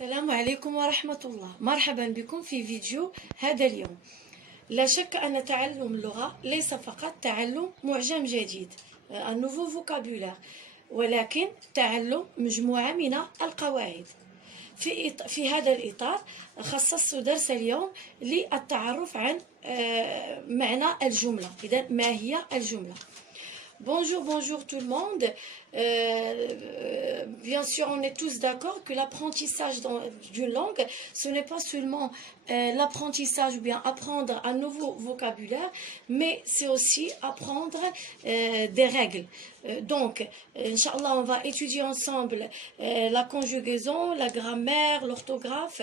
السلام عليكم ورحمة الله. مرحبا بكم في فيديو هذا اليوم. لا شك أن تعلم اللغة ليس فقط تعلم معجم جديد un nouveau vocabulaire، ولكن تعلم مجموعة من القواعد. في هذا الإطار خصصت درس اليوم للتعرف عن معنى الجملة. إذن ما هي الجملة؟ Bonjour tout le monde. Bien sûr, on est tous d'accord que l'apprentissage d'une langue, ce n'est pas seulement l'apprentissage ou bien apprendre un nouveau vocabulaire, mais c'est aussi apprendre des règles. Donc, Inch'Allah, on va étudier ensemble la conjugaison, la grammaire, l'orthographe.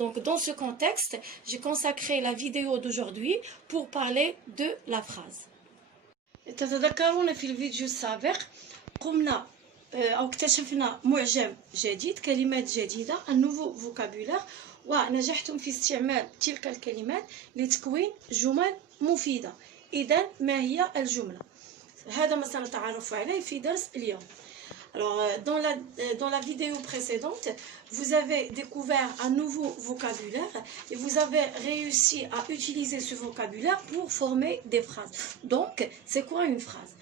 Donc, dans ce contexte, j'ai consacré la vidéo d'aujourd'hui pour parler de la phrase. تتذكرون في الفيديو السابق قمنا أو اكتشفنا معجم جديد، كلمات جديدة، النوفو فوكابولير، ونجحتم في استعمال تلك الكلمات لتكوين جمل مفيدة. إذن ما هي الجملة؟ هذا ما سنتعرف عليه في درس اليوم. Alors, dans la vidéo précédente, vous avez découvert un nouveau vocabulaire et vous avez réussi à utiliser ce vocabulaire pour former des phrases. Donc, c'est quoi une phrase?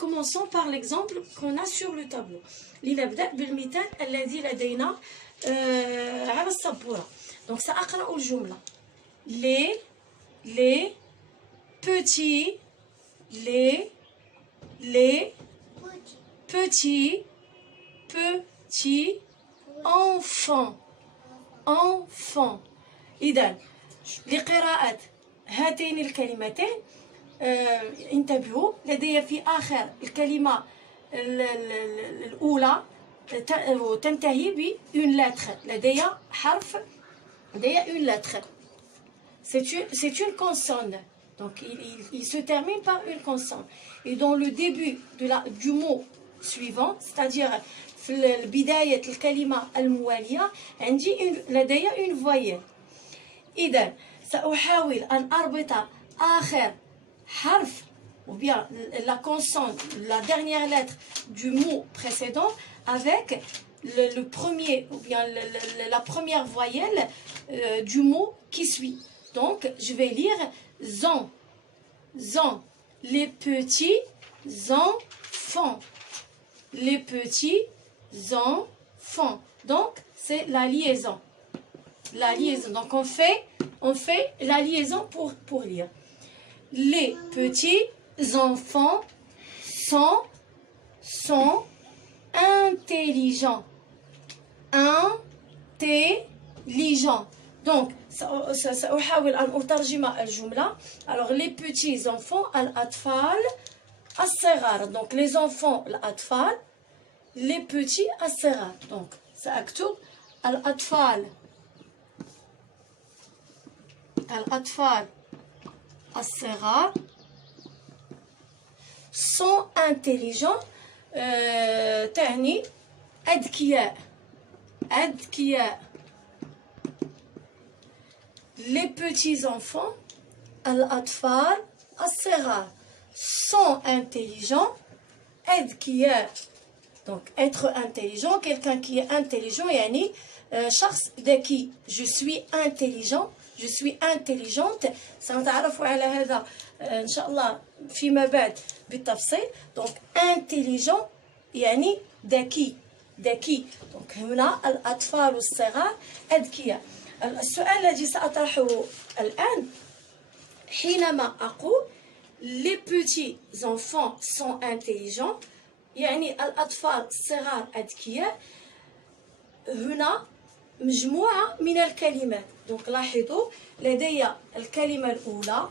Commençons par l'exemple qu'on a sur le tableau. لنبدأ بالمثال الذي لدينا على السبورة. Donc, سأقرأ الجملة. Les petits enfants. إذن لقراءة هاتين الكلمتين انتبهوا، لدي في آخر الكلمة الأولى تنتهي ب une lettre، لدي حرف، لدي une lettre. C'est une consonne. Donc il se termine par une consonne. Et dans le début du mot suivant، c'est-à-dire في بداية الكلمة الموالية لدي une voyelle. إذن سأحاول أن أربط آخر حرف ou bien la consonne, la dernière lettre du mot précédent avec le premier ou bien la première voyelle du mot qui suit. Donc je vais lire zan, les petits enfants. Les petits enfants. Donc, c'est la liaison. La liaison. Donc, on fait la liaison pour lire. Les petits enfants sont intelligents. Donc, سأحاول أن أترجم الجملة. Alors, les petits enfants, الأطفال الصغار. Donc, les enfants, الأطفال. Les petits الصغار. Donc, سأكتب الأطفال الصغار sont intelligents. تعني أذكياء. Les petits enfants الأطفال الصغار sont intelligents. أذكياء. Donc, être intelligent, quelqu'un qui est intelligent, يعني شخص ذكي. Je suis intelligent, je suis intelligente. سنتعرف على هذا إن شاء الله فيما بعد بالتفصيل. Donc, intelligent يعني ذكي. Donc, هنا الأطفال الصغار أذكياء. السؤال الذي سأطرحه الآن، حينما أقول les petits enfants sont intelligents، يعني الأطفال الصغار أذكياء، هنا مجموعة من الكلمات. دونك لاحظوا لدي الكلمة الأولى،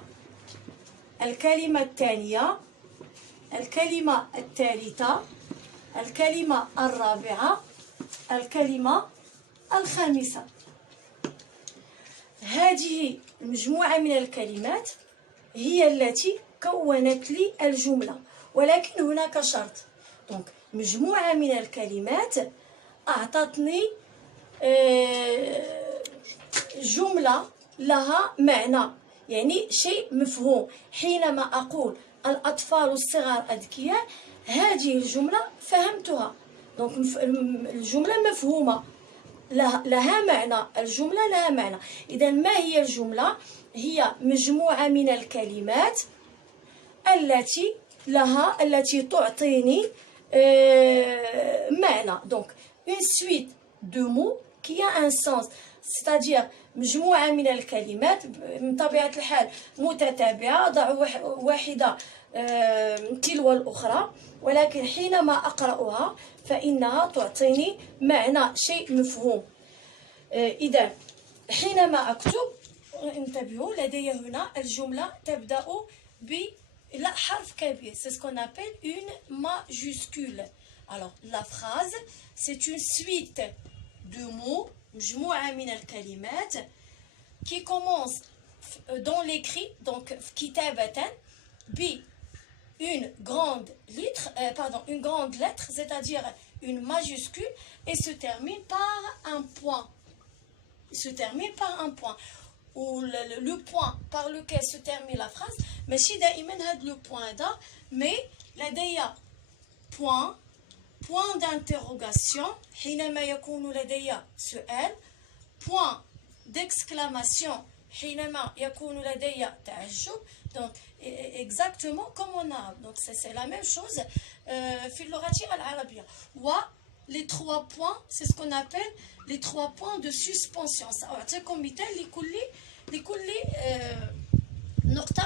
الكلمة الثانية، الكلمة الثالثة، الكلمة الرابعة، الكلمة الخامسة. هذه المجموعة من الكلمات هي التي كونت لي الجملة، ولكن هناك شرط. دونك مجموعة من الكلمات أعطتني جملة لها معنى، يعني شيء مفهوم. حينما أقول الأطفال الصغار أذكياء، هذه الجملة فهمتها. دونك الجملة مفهومة. لها معنى، الجملة لها معنى. إذا ما هي الجملة؟ هي مجموعة من الكلمات التي تعطيني معنى. Donc une suite de mots qui a un sens، c'est-à-dire مجموعة من الكلمات من طبيعة الحال متتابعة، ضع واحدة تلو الأخرى، ولكن حينما أقرأها فإنها تعطيني معنى، شيء مفهوم. إذا حينما أكتب، انتبهوا لدي هنا الجملة تبدأ بحرف كبير، c'est ce qu'on appelle une majuscule. Alors la phrase c'est une suite de mots مجموعة من الكلمات qui commence dans l'écrit donc كتابة une grande lettre, c'est-à-dire une majuscule, et se termine par un point. Ou le point par lequel se termine la phrase ماشي دائما هذا le point ده، mais لدي point d'interrogation حينما يكون لدي سؤال، point d'exclamation حينما يكون لدي تعجب. Donc exactement comme en arabe. Donc c'est la même chose في اللغة العربية. Les 3 points, c'est ce qu'on appelle les 3 points de suspension. سأعطيكم مثال لكل نقطة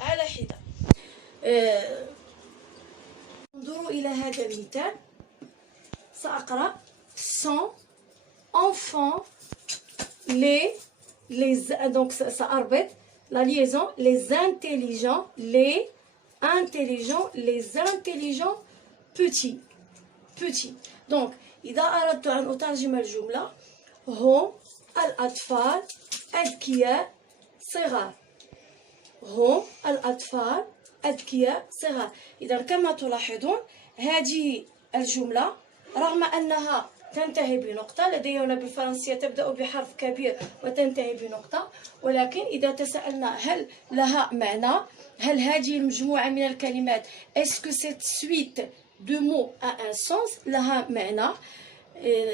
على حدة. انظروا إلى هذا المثال. سأقرأ sont enfants donc سأربط la liaison les intelligents petits. donc إذا أردت أن أترجم الجملة هم الأطفال أذكياء صغار. إذا كما تلاحظون هذه الجملة رغم أنها تنتهي بنقطة، لدينا بالفرنسية تبدأ بحرف كبير وتنتهي بنقطة، ولكن إذا تسألنا هل لها معنى، هل هذه المجموعة من الكلمات est-ce que cette suite de mots a un sens، لها معنى،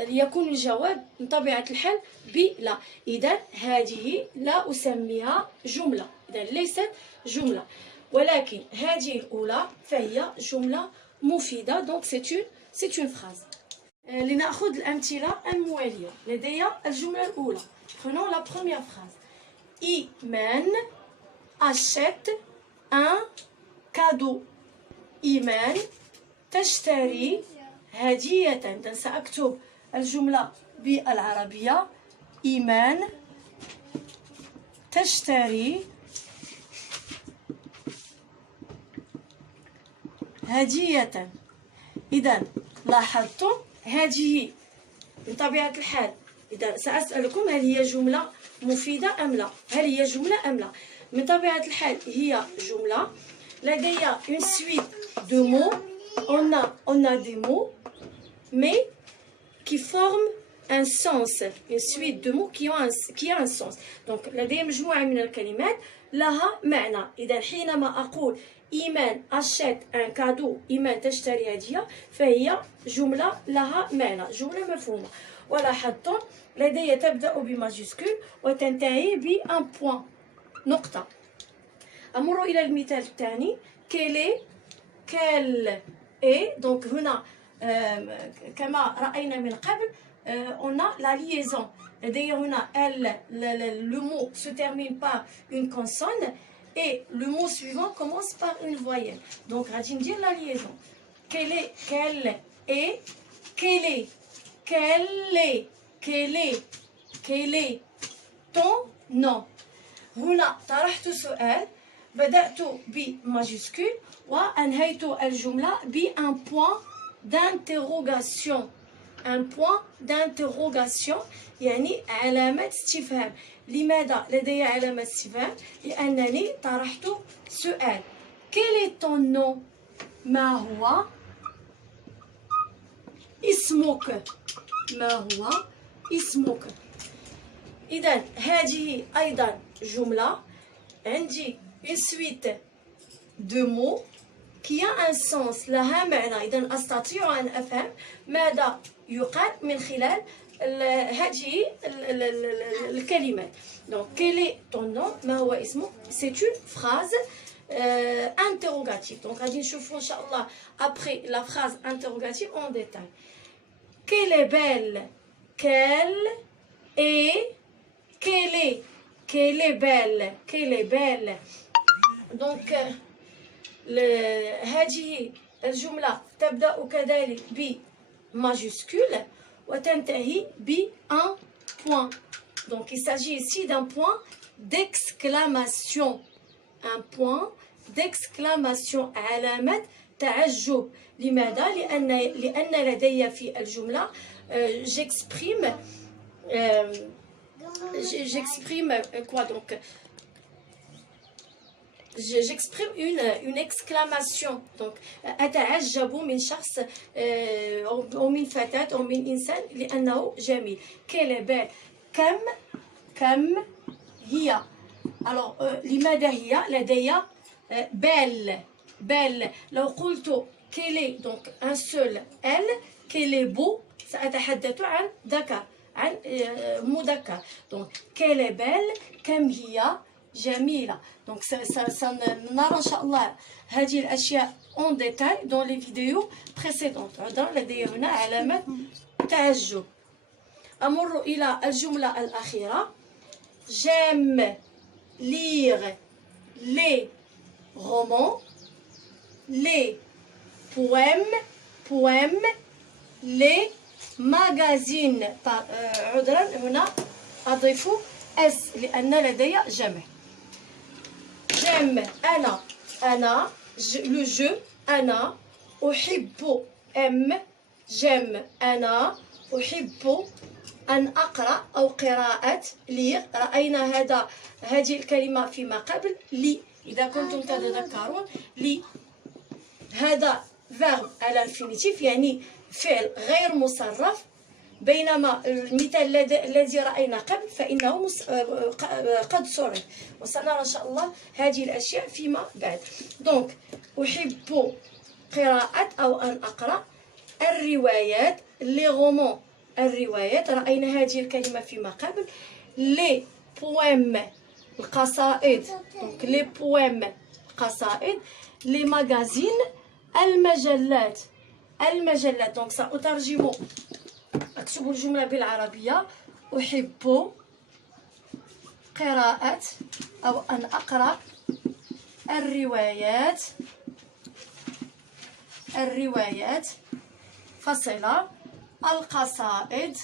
يكون الجواب من طبيعة الحال بلا. إذا هذه لا أسميها جملة، إذا ليست جملة، ولكن هذه الأولى فهي جملة مفيدة. donc c'est une phrase. لنأخذ الأمثلة الموالية. لدي الجملة الأولى. Prenons la première phrase. إيمان achète un cadeau. إيمان تشتري هدية. إذن سأكتب الجملة بالعربية. إيمان تشتري هدية. إذن لاحظتم هذه من طبيعة الحال. إذا سأسألكم هل هي جملة مفيدة أم لا؟ هل هي جملة أم لا؟ من طبيعة الحال هي جملة. لدي une suite de mots. On a des mots mais qui forment un sens. Une suite de mots qui a un sens. donc لدي مجموعة من الكلمات لها معنى. إذا حينما أقول إيمان achète un cadeau، إيمان تشتري هدية، فهي جملة لها معنى، جملة مفهومة. ولاحظتم لدي تبدأ بماجيسكول وتنتهي بان بوان، نقطة. أمر إلى المثال الثاني. كيل إي donc هنا كما رأينا من قبل on a la liaison. لدي هنا le mot se termine par une consonne et le mot suivant commence par une voyelle. donc غادي ندير la liaison. quel est ton nom. هنا طرحت سؤال، بدأت بماجيسكول وأنهيت الجملة بان point d'interrogation. un point d'interrogation يعني علامة استفهام. لماذا لدي علامة استفهام؟ لأنني طرحت سؤال. quel est ton nom؟ ما هو اسمك؟ إذا هذه أيضا جملة. عندي une suite de mots qui a un sens، لها معنى. إذا أستطيع أن أفهم ماذا يقال من خلال هذه الكلمات. Donc quel est ton nom؟ ما هو اسمه؟ C'est une phrase interrogative. Donc غادي نشوفوا ان شاء الله après la phrase interrogative en détail. Quelle est belle? Quelle est? Quelle est belle? Quelle est belle? Donc هذه الجملة تبدأ كذلك ب majuscule وتنتهي ب un point. Donc il s'agit ici d'un point d'exclamation. Un point d'exclamation. علامة تعجب. لماذا؟ لأن لدي في الجملة j'exprime quoi donc j'exprime une exclamation. donc أتعجب من شخص أو من فتاة أو من إنسان لأنه جميل. quelle est belle. كم هي. alors لماذا هي؟ لدي belle. لو قلت quelle est donc un seul elle quelle est beau سأتحدث عن ذكر عن مذكر. donc quelle est belle كم هي جميلة. donc سنرى إن شاء الله هذه الأشياء en détail dans les vidéos précédentes. لدي هنا علامة تعجب. أمر إلى الجملة الأخيرة. j'aime lire les romans les poèmes les magazines. عذرا هنا أضيف اس لأن لدي جمع. j'aime أنا le jeu أنا أحب j'aime أنا أحب أن أقرأ أو قراءة لي. رأينا هذه الكلمة فيما قبل لي إذا كنتم تتذكرون. لي هذا verbe à l'infinitif يعني فعل غير مصرف. بينما المثال الذي رأينا قبل فإنه قد صرف. وسنرى إن شاء الله هذه الأشياء فيما بعد. دونك أحب قراءة أو أن أقرأ الروايات لي غومون الروايات. رأينا هذه الكلمة فيما قبل. لي بويم القصائد. دونك لي بويم القصائد. لي ماغازين المجلات. دونك سأترجم أكتب الجملة بالعربية. أحب قراءة أو أن أقرأ الروايات فصلة القصائد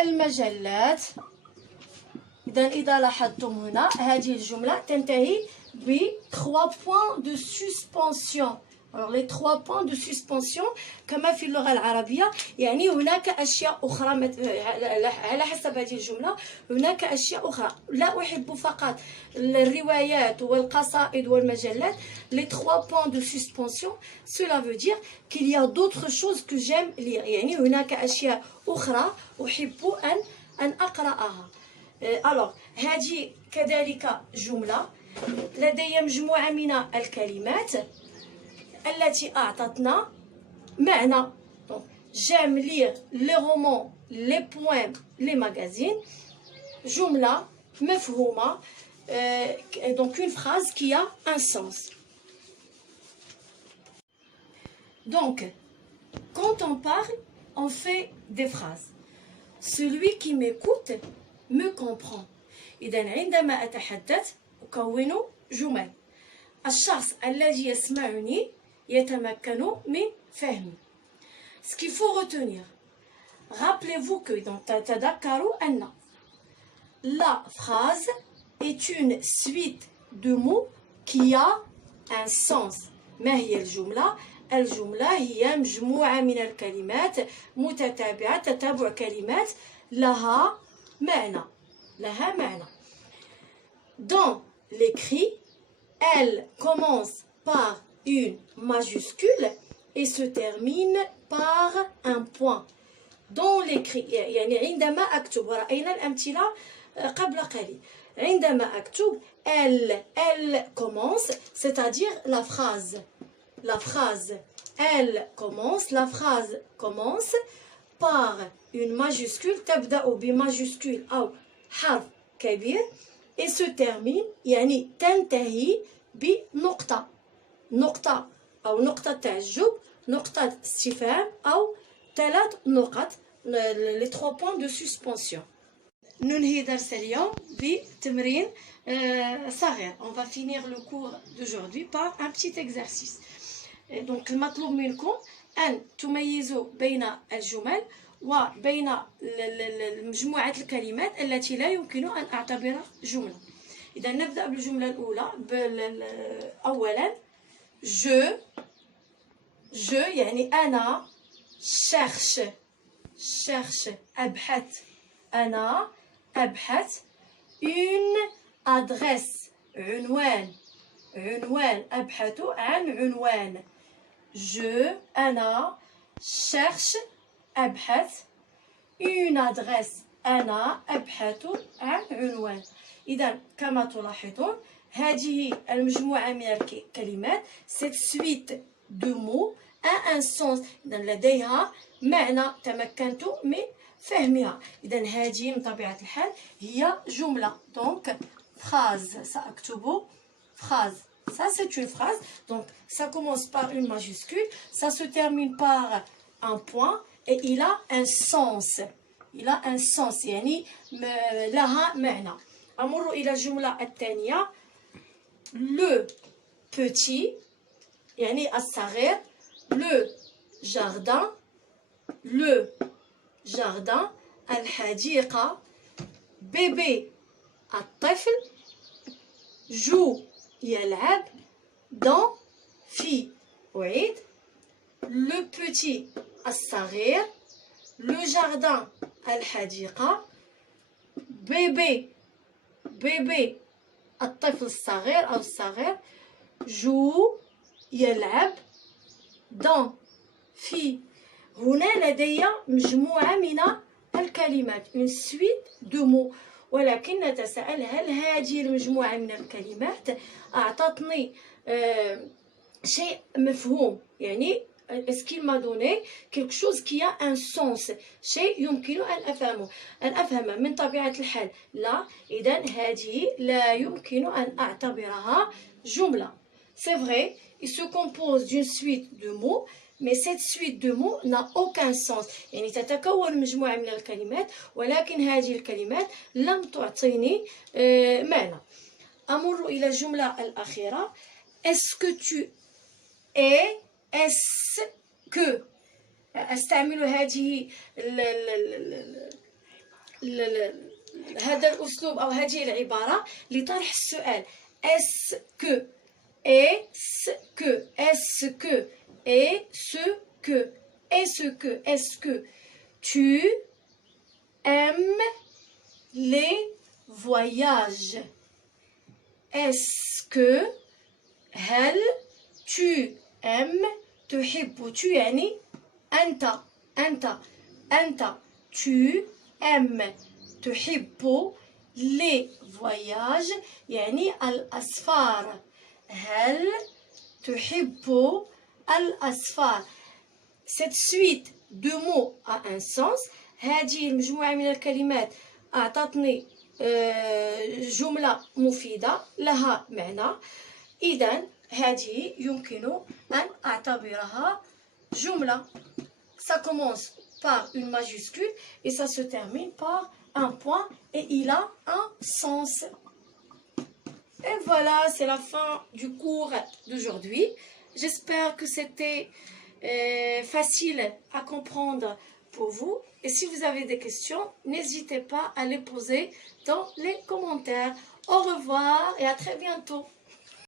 المجلات. إذا لاحظتم هنا هذه الجملة تنتهي ب 3 points de suspension. Alors les 3 points de suspension كما في اللغة العربية يعني هناك أشياء أخرى على حسب هذه الجملة. هناك أشياء أخرى. لا أحب فقط الروايات والقصائد والمجلات. Les 3 points de suspension cela veut dire qu'il y a d'autres choses que j'aime lire. يعني هناك أشياء أخرى أحب أن أقرأها. alors هذه كذلك جملة لدي مجموعة من الكلمات التي أعطتنا معنى. donc j'aime lire les romans les poèmes les magazines. جملة مفهومة. donc une phrase qui a un sens. donc quand on parle on fait des phrases. celui qui m'écoute me comprend. إذا عندما أتحدث أكون جمل. الشخص الذي يسمعني يتمكن من فهمي. Ce qu'il faut retenir. Rappelez-vous que تذكروا أن la phrase est une suite de mots qui a un sens. ما هي الجملة؟ الجملة هي مجموعة من الكلمات متتابعة تتابع كلمات لها معنى. Dans l'écrit, elle commence par une majuscule et se termine par un point. Dans l'écrit يعني عندما أكتب ورأينا الأمثلة قبل قليل. عندما أكتب elle commence c'est-à-dire la phrase elle commence, la phrase commence par une majuscule, تبدأ بمajuscule أو حرف كبير et se termine يعني تنتهي بنقطة نقطة أو نقطة تعجب نقطة استفهام أو 3 نقط les 3 points de suspension. ننهي درس اليوم بتمرين صغير. On va finir le cours d'aujourd'hui par un petit exercice. Donc المطلوب منكم أن تميزوا بين الجمل وبين مجموعة الكلمات التي لا يمكن أن أعتبرها جملة. إذا نبدأ بالجملة الأولى. أولا je يعني أنا cherche أبحث أنا أبحث une adresse عنوان أبحث عن عنوان. أنا cherche أبحث une adresse أنا أبحث عن عنوان. إذا كما تلاحظون هذه المجموعة من الكلمات cette suite de mots a un sens. إذا لديها معنى تمكنت من فهمها. إذا هذه من طبيعة الحال هي جملة. donc phrase سأكتب phrase. Ça c'est une phrase. Donc ça commence par une majuscule, ça se termine par un point et il a un sens. يعني لها معنى. أمر إلى الجملة الثانية. le petit يعني الصغير le jardin الحديقة bébé الطفل joue يلعب dans في أعيد le petit الصغير le jardin الحديقة bébé الطفل الصغير أو الصغير joue يلعب dans في. هنا لدي مجموعة من الكلمات une suite de mots ولكن نتساءل هل هذه المجموعة من الكلمات أعطتني شيء مفهوم يعني est-ce qu'il m'a donné quelque chose qui a un sens شيء يمكن أن أفهمه من طبيعة الحال لا. إذا هذه لا يمكن أن أعتبرها جملة. c'est vrai il se compose d'une suite de mots mais cette suite de mots n'a aucun sens. يعني تتكون مجموعة من الكلمات ولكن هذه الكلمات لم تعطيني معنى. أمر إلى الجملة الأخيرة. est-ce que tu es est-ce que أستعمل هذه هذا الأسلوب أو هذه العبارة لطرح السؤال. est-ce que tu aimes les voyages. est-ce que هل tu aimes تحب tu يعني أنت tu aimes تحب les voyages يعني الأسفار. هل تحب الأسفار. cette suite de mots a un sens. هذه المجموعة من الكلمات أعطتني جملة مفيدة لها معنى. إذن هذه يمكن أن أعتبرها جملة. ça commence par une majuscule et ça se termine par un point et il a un sens. Et voilà, c'est la fin du cours d'aujourd'hui. J'espère que c'était facile à comprendre pour vous. Et si vous avez des questions, n'hésitez pas à les poser dans les commentaires. Au revoir et à très bientôt.